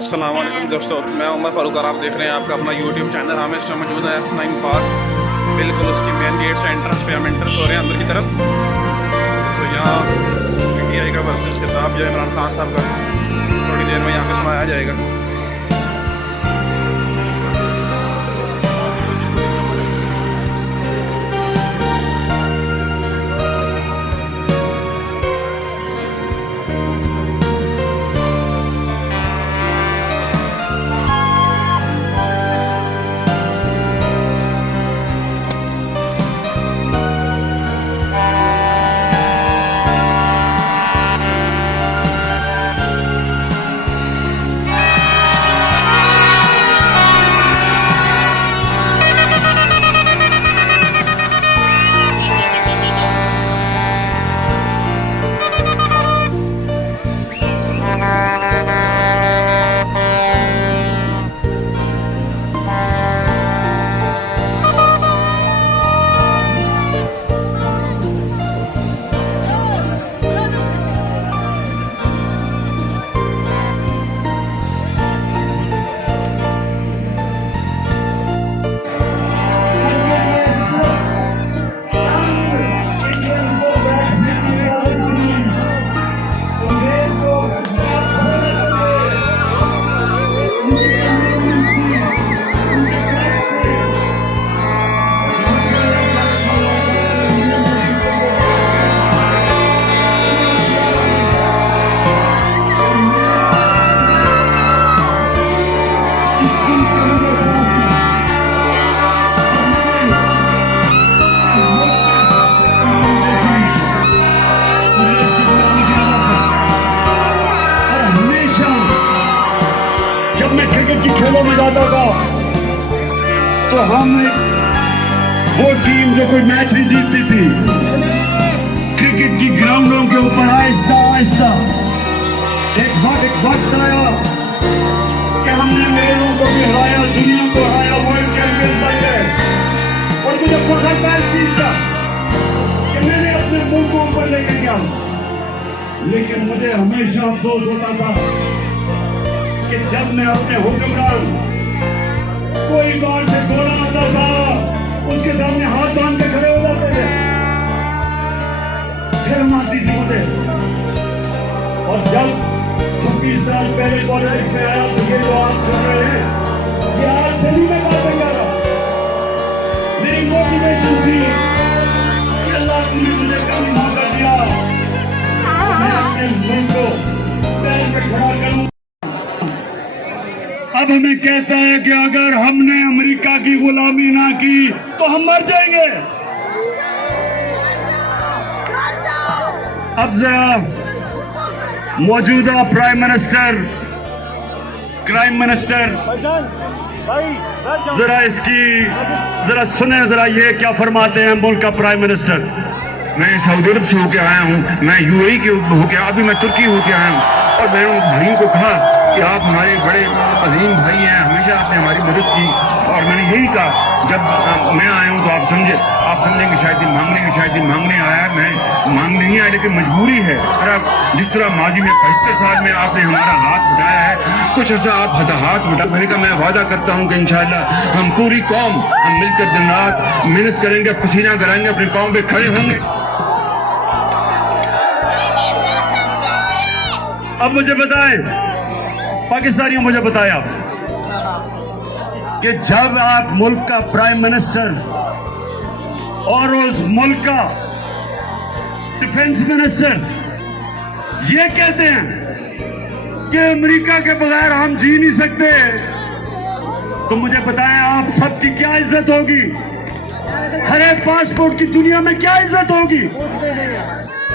अस्सलाम वालेकुम दोस्तों, मैं उमर फारूक और आप देख रहे हैं आपका अपना यूट्यूब चैनल। हमें इस टाइम मौजूद है F9 पार्क, बिल्कुल उसकी मेन गेट से एंट्रेंस पे हम एंटर हो रहे हैं अंदर की तरफ। तो यहाँ PTI का वर्सेस खिताब जो इमरान खान साहब का थोड़ी देर में यहाँ पे सुनाया जाएगा। खेलों में जाता था तो हम वो टीम जो कोई मैच नहीं जीतती थी, क्रिकेट की ग्राउंडों के ऊपर आहिस्ता आहिस्ता एक वक्त आया कि हमने मेलों को भी हराया, दुनिया को हराया, वर्ल्ड चैंपियन बन गए। और मुझे फख्र था इस चीज का कि मैंने अपने मुल्क को ऊपर लेके गया। लेकिन मुझे हमेशा अफसोस होता था कि जब मैं अपने हुक्मरान कोई बार से गोला आता था, उसके सामने हाथ बांध के खड़े हो जाते थे, शर्म आती थी मुझे। और जब 26 साल पहले पॉलिटिक्स में आया तो ये जो आप सुन रहे हैं, ये आज से नहीं मैं बातें कर रहा। मेरी मोटिवेशन थी कि अल्लाह ने मुझे कभी मौका दिया, मैं अपने मुल्क को पैर पे खड़ा करूं। अब हमें कहता है कि अगर हमने अमेरिका की गुलामी ना की तो हम मर जाएंगे। अब जरा मौजूदा प्राइम मिनिस्टर जरा सुने जरा ये क्या फरमाते हैं मुल्क का प्राइम मिनिस्टर। मैं सऊदी अरब से होके आया हूँ, मैं UAE के होके, अभी मैं तुर्की होके आया हूँ। और मैंने उन भाइयों को कहा कि आप हमारे बड़े अजीम भाई हैं, हमेशा आपने हमारी मदद की। और मैंने यही कहा, जब मैं आया हूँ तो आप समझेंगे शायद मांगने आया। मैं मांगने नहीं आया, लेकिन मजबूरी है। और आप जिस तरह माजी में 75 साल में आपने हमारा हाथ उठाया है, कुछ ऐसा आप हाथ उठा। मैंने कहा मैं वादा करता हूँ कि इंशाल्लाह हम पूरी कौम हम मिलकर दिन रात मेहनत करेंगे, पसीना कराएंगे, अपनी कौम पे खड़े होंगे। अब मुझे बताएं, पाकिस्तानियों मुझे बताया कि जब आप मुल्क का प्राइम मिनिस्टर और उस मुल्क का डिफेंस मिनिस्टर ये कहते हैं कि अमेरिका के बगैर हम जी नहीं सकते, तो मुझे बताएं आप सबकी क्या इज्जत होगी? हर एक पासपोर्ट की दुनिया में क्या इज्जत होगी?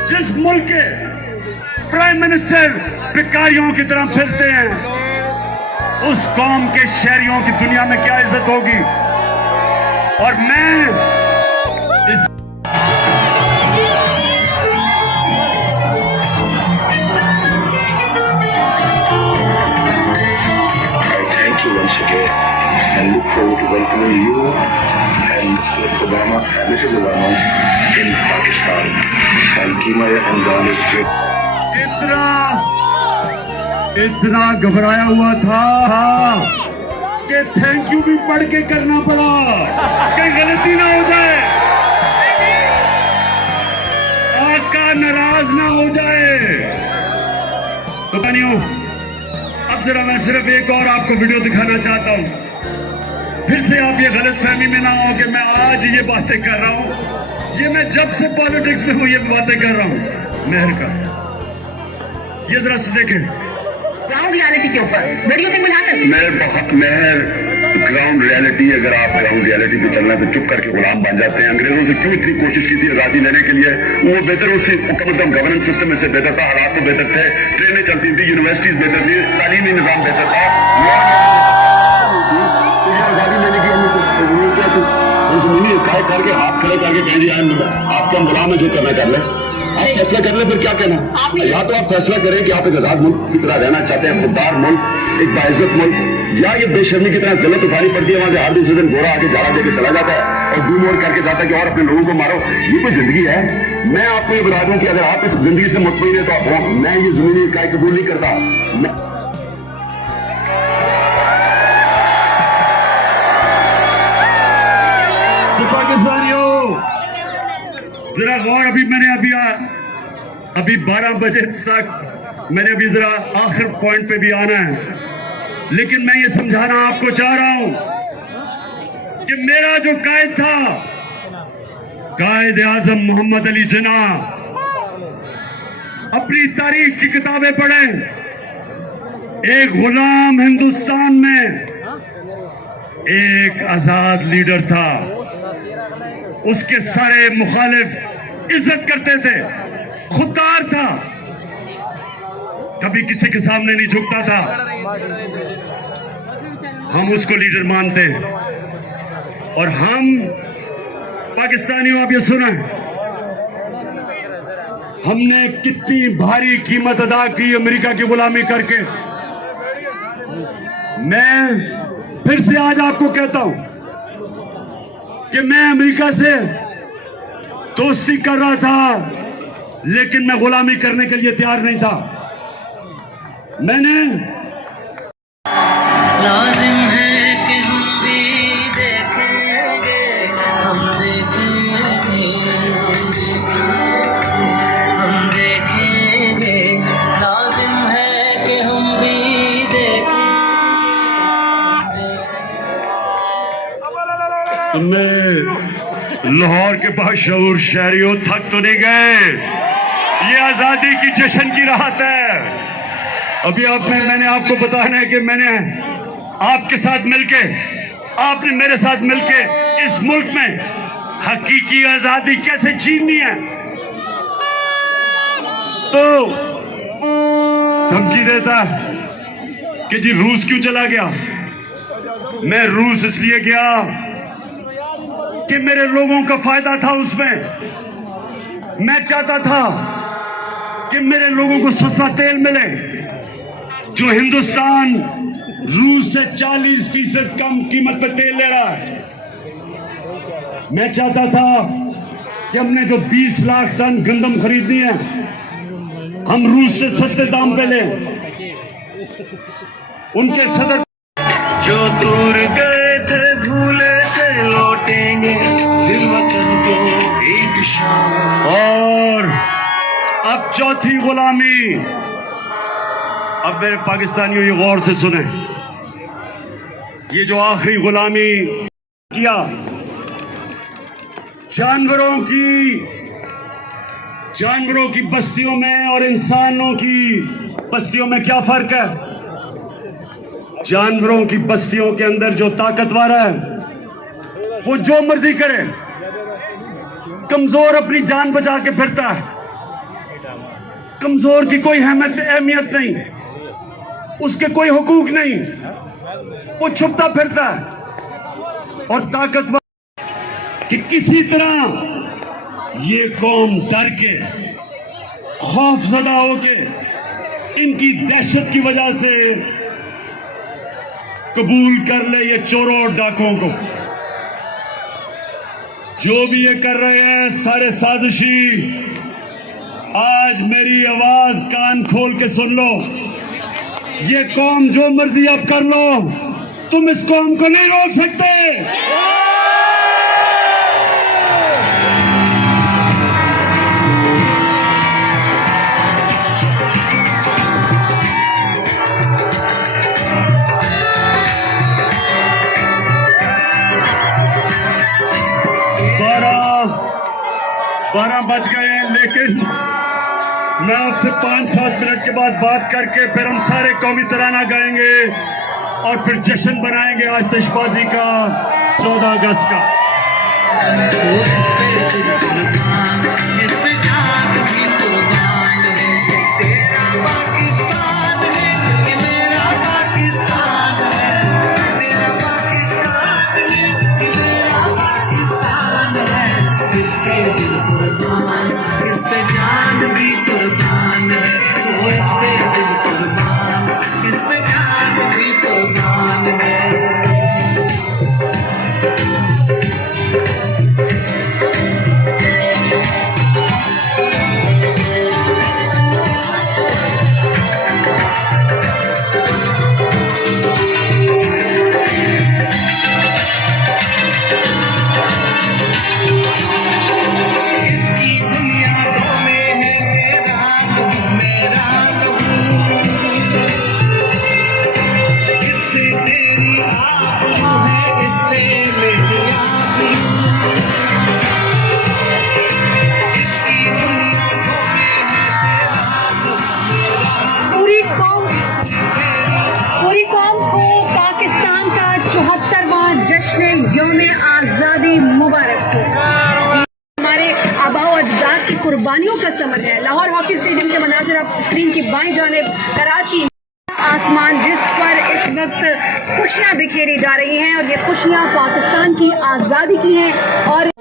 जिस मुल्क के प्राइम मिनिस्टर भिखारियों की तरह फिरते हैं, उस कौम के शहरियों की दुनिया में क्या इज्जत होगी? और मैं इस thank you once again and look forward to welcoming you and Mr. Obama and Mrs. Obama in Pakistan. And Kima and Garlic. इतना इतना घबराया हुआ था कि थैंक यू भी पढ़ के करना पड़ा, कहीं गलती ना हो जाए, आका नाराज ना हो जाए। तो बनियो, अब जरा मैं सिर्फ एक और आपको वीडियो दिखाना चाहता हूं, फिर से आप ये गलत फहमी में ना हो कि मैं आज ये बातें कर रहा हूं, ये मैं जब से पॉलिटिक्स में हूं ये बातें कर रहा हूं। मेहर का ये जरा से देखें ग्राउंड रियलिटी के ऊपर वीडियो से बुलाकर मैं ग्राउंड रियलिटी, अगर आप ग्राउंड रियलिटी पे चलना तो चुप करके गुलाम बन जाते हैं। अंग्रेजों से क्यों इतनी कोशिश की थी आजादी लेने के लिए? वो बेहतर, उससे कम से कम गवर्नेंस सिस्टम में से बेहतर था, हालात तो बेहतर थे, ट्रेनें चलती थी, यूनिवर्सिटीज बेहतर थी, तालीमी निजाम बेहतर था। आजादी लेने की हमें कुछ क्या थी? जमीनी काय करके हाथ खड़े करके कह दिया आपके हम गुलाम है, जो करना कर ले, आप फैसला कर ले, फिर क्या कहना? या तो आप फैसला करें कि आप एक आजाद मुल्क की तरह रहना चाहते हैं, खुददार मुल्क, एक बाइज्जत मुल्क, या ये बेशर्मी की तरह जिल्लत उठानी पड़ती है, वहां से हर दूसरे दिन गोरा आके झाड़ा देके चला जाता है और डूमोड़ करके जाता है कि और अपने लोगों को मारो। ये कोई जिंदगी है? मैं आपको ये बता दूं कि अगर आप इस जिंदगी से मुतमईन है तो आप, मैं ये जमीनी इकाई कबूल नहीं करता। पाकिस्तानियों जरा गौर, अभी 12 बजे तक मैंने अभी जरा आखिर पॉइंट पे भी आना है, लेकिन मैं ये समझाना आपको चाह रहा हूं कि मेरा जो कायद था, कायद आजम मोहम्मद अली जिन्ना, अपनी तारीख की किताबें पढ़ें, एक गुलाम हिंदुस्तान में एक आजाद लीडर था, उसके सारे मुखालिफ इज्जत करते थे, खुददार था, कभी किसी के सामने नहीं झुकता था। हम उसको लीडर मानते हैं और हम पाकिस्तानियों, आप ये सुना, हमने कितनी भारी कीमत अदा की अमेरिका की गुलामी करके। मैं फिर से आज आपको कहता हूं कि मैं अमेरिका से दोस्ती कर रहा था, लेकिन मैं गुलामी करने के लिए तैयार नहीं था। मैंने लाजिम है कि हम भी देखेंगे, हम देखेंगे, हम देखेंगे, लाजिम है कि हम भी देखेंगे। मैं लाहौर के बाशऊर शहरियों, थक तो नहीं गए? ये आजादी की जश्न की राहत है। अभी मैंने आपको बताना है कि मैंने आपके साथ मिलके, आपने मेरे साथ मिलके इस मुल्क में हकीकी आजादी कैसे छीननी है। तो धमकी देता कि जी रूस क्यों चला गया? मैं रूस इसलिए गया कि मेरे लोगों का फायदा था उसमें। मैं चाहता था कि मेरे लोगों को सस्ता तेल मिले, जो हिंदुस्तान रूस से 40% कम कीमत पर तेल ले रहा है। मैं चाहता था कि हमने जो 20 लाख टन गंदम खरीदनी है, हम रूस से सस्ते दाम पे लें। उनके सदर जो दूर गए थे भूले से लौटेंगे, दिल वतन को एक शाम। और अब चौथी गुलामी। अब मेरे पाकिस्तानियों ये गौर से सुने, ये जो आखिरी गुलामी किया, जानवरों की बस्तियों में और इंसानों की बस्तियों में क्या फर्क है? जानवरों की बस्तियों के अंदर जो ताकतवर है वो जो मर्जी करे, कमजोर अपनी जान बचा के फिरता है, कमजोर की कोई अहमियत नहीं, उसके कोई हुकूक नहीं, वो छुपता फिरता है। और ताकतवर कि किसी तरह ये कौम डर के, खौफजदा होके, इनकी दहशत की वजह से कबूल कर ले ये चोरों और डाकुओं को। जो भी ये कर रहे हैं सारे साजिशी। आज मेरी आवाज कान खोल के सुन लो, ये कौम जो मर्जी अब कर लो, तुम इस कौम को नहीं रोक सकते। बारह बज गए हैं, लेकिन मैं आपसे 5-7 मिनट के बाद बात करके फिर हम सारे कौमी तराना गाएंगे और फिर जश्न बनाएंगे आतिशबाजी का 14 अगस्त का। पूरी कौम को पाकिस्तान का 74वां जश्न यौम आज़ादी मुबारक हो। हमारे आबाओ अजदाद की कुर्बानियों का समर है। लाहौर हॉकी स्टेडियम के मनाजिर आप स्क्रीन की बाईं जानिब कराची आसमान जिस पर इस वक्त खुशियां बिखेरी जा रही हैं और ये खुशियां पाकिस्तान की आज़ादी की हैं। और